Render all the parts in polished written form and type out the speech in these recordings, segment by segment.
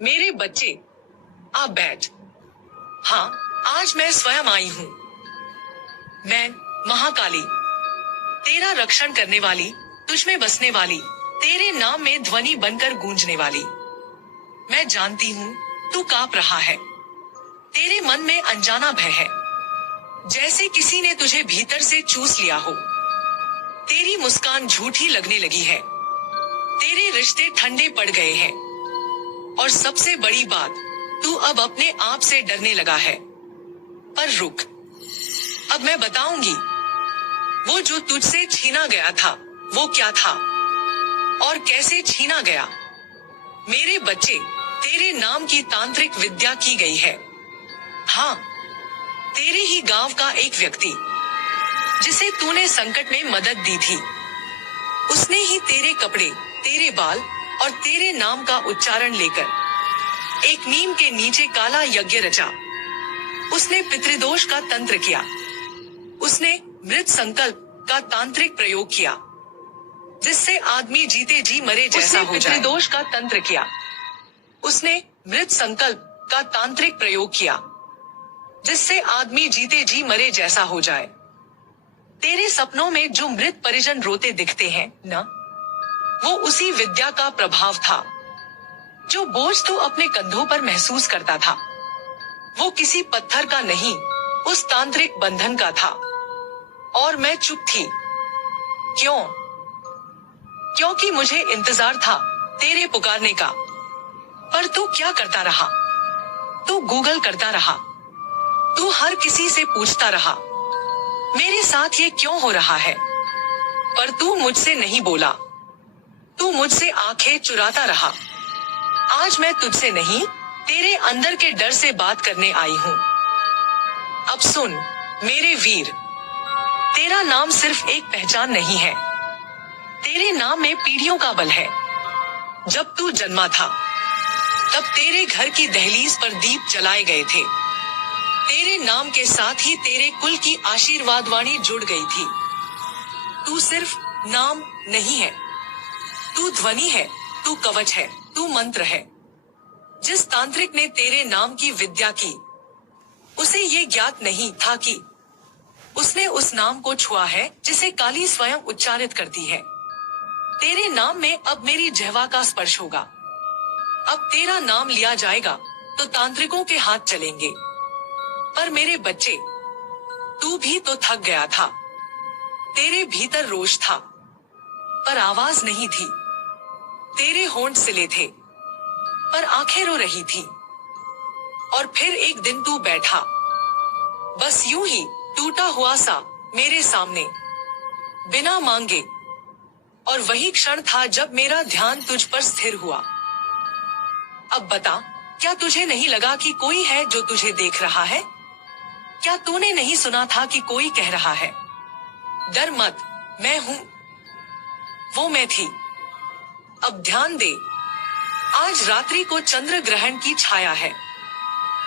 मेरे बच्चे, आप बैठ। हाँ, आज मैं स्वयं आई हूँ। मैं महाकाली, तेरा रक्षण करने वाली, तुझमें बसने वाली, तेरे नाम में ध्वनि बनकर गूंजने वाली। मैं जानती हूँ तू कांप रहा है, तेरे मन में अनजाना भय है, जैसे किसी ने तुझे भीतर से चूस लिया हो। तेरी मुस्कान झूठी लगने लगी है, तेरे रिश्ते ठंडे पड़ गए हैं, और सबसे बड़ी बात, तू अब अपने आप से डरने लगा है। पर रुक, अब मैं बताऊंगी, वो जो तुझसे छीना गया था, वो क्या था और कैसे छीना गया। मेरे बच्चे, तेरे नाम की तांत्रिक विद्या की गई है। हाँ, तेरे ही गांव का एक व्यक्ति, जिसे तूने संकट में मदद दी थी, उसने ही तेरे कपड़े, तेरे बाल और तेरे नाम का उच्चारण लेकर एक नीम के नीचे काला यज्ञ रचा। उसने पितृदोष का तंत्र किया, उसने मृत संकल्प का तांत्रिक प्रयोग किया, जिससे आदमी जीते जी मरे जैसा हो जाए। पितृदोष का तंत्र किया, उसने मृत संकल्प का तांत्रिक प्रयोग किया, जिससे आदमी जीते जी मरे जैसा हो जाए। तेरे सपनों में जो मृत परिजन रोते दिखते हैं न, वो उसी विद्या का प्रभाव था। जो बोझ तू अपने कंधों पर महसूस करता था, वो किसी पत्थर का नहीं, उस तांत्रिक बंधन का था। और मैं चुप थी। क्यों? क्योंकि मुझे इंतजार था तेरे पुकारने का। पर तू क्या करता रहा? तू गूगल करता रहा, तू हर किसी से पूछता रहा, मेरे साथ ये क्यों हो रहा है। पर तू मुझसे नहीं बोला, तू मुझसे आंखें चुराता रहा। आज मैं तुझसे नहीं, तेरे अंदर के डर से बात करने आई हूँ। अब सुन मेरे वीर, तेरा नाम सिर्फ एक पहचान नहीं है, तेरे नाम में पीढ़ियों का बल है। जब तू जन्मा था, तब तेरे घर की दहलीज पर दीप जलाए गए थे। तेरे नाम के साथ ही तेरे कुल की आशीर्वाद वाणी जुड़ गई थी। तू सिर्फ नाम नहीं है, तू ध्वनि है, तू कवच है, तू मंत्र है। जिस तांत्रिक ने तेरे नाम की विद्या की, उसे ये ज्ञात नहीं था कि उसने उस नाम को छुआ है जिसे काली स्वयं उच्चारित करती है। तेरे नाम में अब मेरी जिह्वा का स्पर्श होगा। अब तेरा नाम लिया जाएगा तो तांत्रिकों के हाथ चलेंगे। पर मेरे बच्चे, तू भी तो थक गया था। तेरे भीतर रोष था, पर आवाज नहीं थी। तेरे होंठ सिले थे, पर आंखें रो रही थी। और फिर एक दिन तू बैठा, बस यूं ही टूटा हुआ सा मेरे सामने, बिना मांगे। और वही क्षण था जब मेरा ध्यान तुझ पर स्थिर हुआ। अब बता, क्या तुझे नहीं लगा कि कोई है जो तुझे देख रहा है? क्या तूने नहीं सुना था कि कोई कह रहा है, डर मत, मैं हूं। वो मैं थी। अब ध्यान दे, आज रात्रि को चंद्र ग्रहण की छाया है।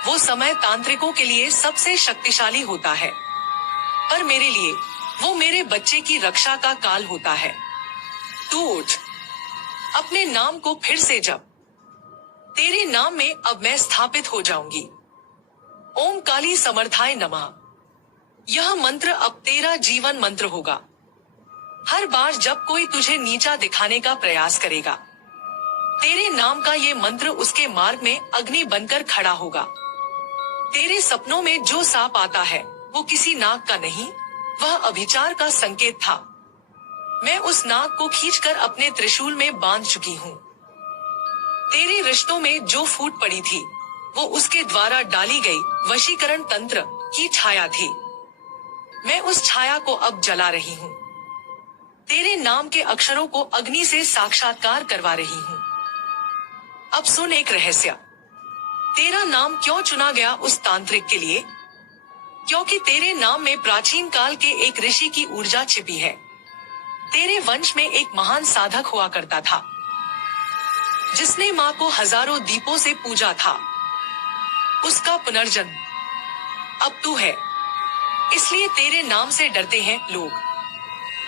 वो समय तांत्रिकों के लिए सबसे शक्तिशाली होता है, पर मेरे लिए वो मेरे बच्चे की रक्षा का काल होता है। तू उठ, अपने नाम को फिर से जप। तेरे नाम में अब मैं स्थापित हो जाऊंगी। ओम काली समर्थाय नमः। यह मंत्र अब तेरा जीवन मंत्र होगा। हर बार जब कोई तुझे नीचा दिखाने का प्रयास करेगा, तेरे नाम का ये मंत्र उसके मार्ग में अग्नि बनकर खड़ा होगा। तेरे सपनों में जो सांप आता है, वो किसी नाग का नहीं, वह अभिचार का संकेत था। मैं उस नाग को खींचकर अपने त्रिशूल में बांध चुकी हूँ। तेरे रिश्तों में जो फूट पड़ी थी, वो उसके द्वारा डाली गई वशीकरण तंत्र की छाया थी। मैं उस छाया को अब जला रही हूँ। तेरे नाम के अक्षरों को अग्नि से साक्षात्कार करवा रही हूँ। अब सुन एक रहस्य। तेरा नाम क्यों चुना गया उस तांत्रिक के लिए? क्योंकि तेरे नाम में प्राचीन काल के एक ऋषि की ऊर्जा छिपी है। तेरे वंश में एक महान साधक हुआ करता था, जिसने माँ को हजारों दीपों से पूजा था। उसका पुनर्जन्म अब तू है। इसलिए तेरे नाम से डरते हैं लोग।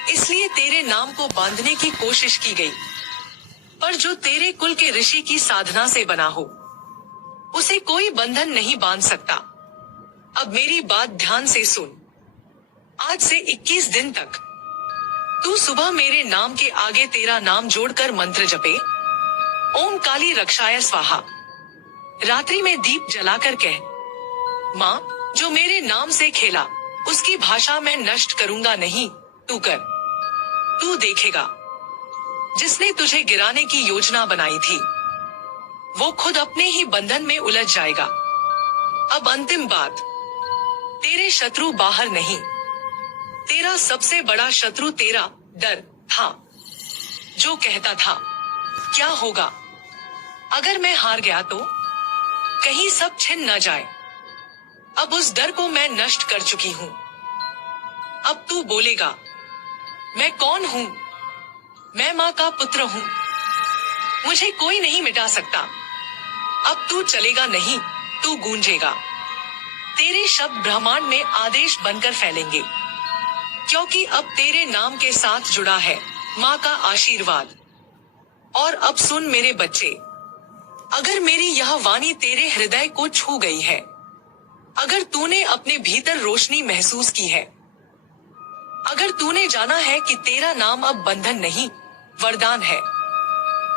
इसलिए तेरे नाम को बांधने की कोशिश की गई। पर जो तेरे कुल के ऋषि की साधना से बना हो, उसे कोई बंधन नहीं बांध सकता। अब मेरी बात ध्यान से सुन। आज से 21 दिन तक तू सुबह मेरे नाम के आगे तेरा नाम जोड़कर मंत्र जपे, ओम काली रक्षाय स्वाहा। रात्रि में दीप जलाकर कह, माँ जो मेरे नाम से खेला उसकी भाषा मैं नष्ट करूंगा नहीं, तू कर। तू देखेगा जिसने तुझे गिराने की योजना बनाई थी वो खुद अपने ही बंधन में उलझ जाएगा। अब अंतिम बात, तेरे शत्रु बाहर नहीं, तेरा सबसे बड़ा शत्रु तेरा डर था, जो कहता था क्या होगा अगर मैं हार गया तो, कहीं सब छिन न जाए। अब उस डर को मैं नष्ट कर चुकी हूँ। अब तू बोलेगा मैं कौन हूँ? मैं माँ का पुत्र हूँ, मुझे कोई नहीं मिटा सकता। अब तू चलेगा नहीं, तू गूंजेगा। तेरे शब्द ब्रह्मांड में आदेश बनकर फैलेंगे, क्योंकि अब तेरे नाम के साथ जुड़ा है माँ का आशीर्वाद। और अब सुन मेरे बच्चे, अगर मेरी यह वाणी तेरे हृदय को छू गई है, अगर तूने अपने भीतर रोशनी महसूस की है, अगर तूने जाना है कि तेरा नाम अब बंधन नहीं वरदान है,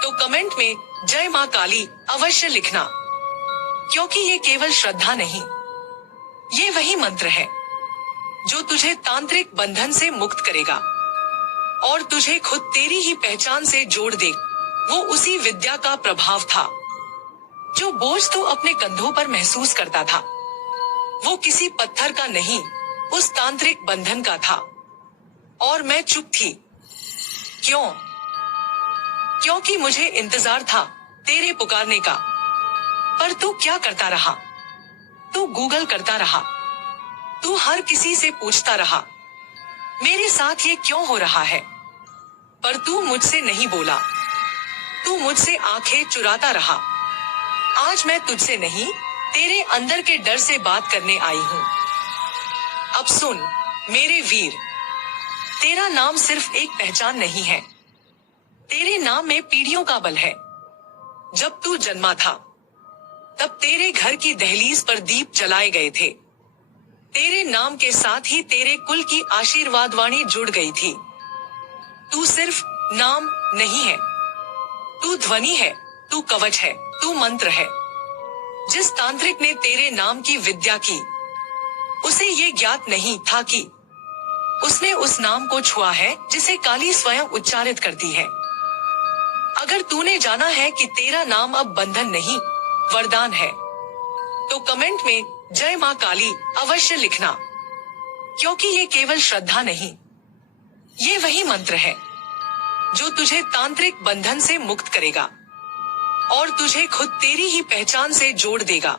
तो कमेंट में जय माँ काली अवश्य लिखना, क्योंकि ये केवल श्रद्धा नहीं, ये वही मंत्र है जो तुझे तांत्रिक बंधन से मुक्त करेगा और तुझे खुद तेरी ही पहचान से जोड़ दे। वो उसी विद्या का प्रभाव था जो बोझ तो अपने कंधों पर महसूस करता था, वो किसी पत्थर का नहीं, उस तांत्रिक बंधन का था। और मैं चुप थी। क्यों? क्योंकि मुझे इंतजार था तेरे पुकारने का। पर तू क्या करता रहा? तू गूगल करता रहा, तू हर किसी से पूछता रहा मेरे साथ ये क्यों हो रहा है, पर तू मुझसे नहीं बोला, तू मुझसे आंखें चुराता रहा। आज मैं तुझसे नहीं, तेरे अंदर के डर से बात करने आई हूँ। अब सुन मेरे वीर, तेरा नाम सिर्फ एक पहचान नहीं है, तेरे नाम में पीढ़ियों का बल है। जब तू जन्मा था तब तेरे घर की दहलीज पर दीप जलाए गए थे, तेरे नाम के साथ ही तेरे कुल की आशीर्वाद वाणी जुड़ गई थी। तू सिर्फ नाम नहीं है, तू ध्वनि है, तू कवच है, तू मंत्र है। जिस तांत्रिक ने तेरे नाम की विद्या की, उसे ये ज्ञात नहीं था कि उसने उस नाम को छुआ है जिसे काली स्वयं उच्चारित करती है। अगर तूने जाना है कि तेरा नाम अब बंधन नहीं वरदान है, तो कमेंट में जय माँ काली अवश्य लिखना, क्योंकि ये केवल श्रद्धा नहीं, ये वही मंत्र है जो तुझे तांत्रिक बंधन से मुक्त करेगा और तुझे खुद तेरी ही पहचान से जोड़ देगा।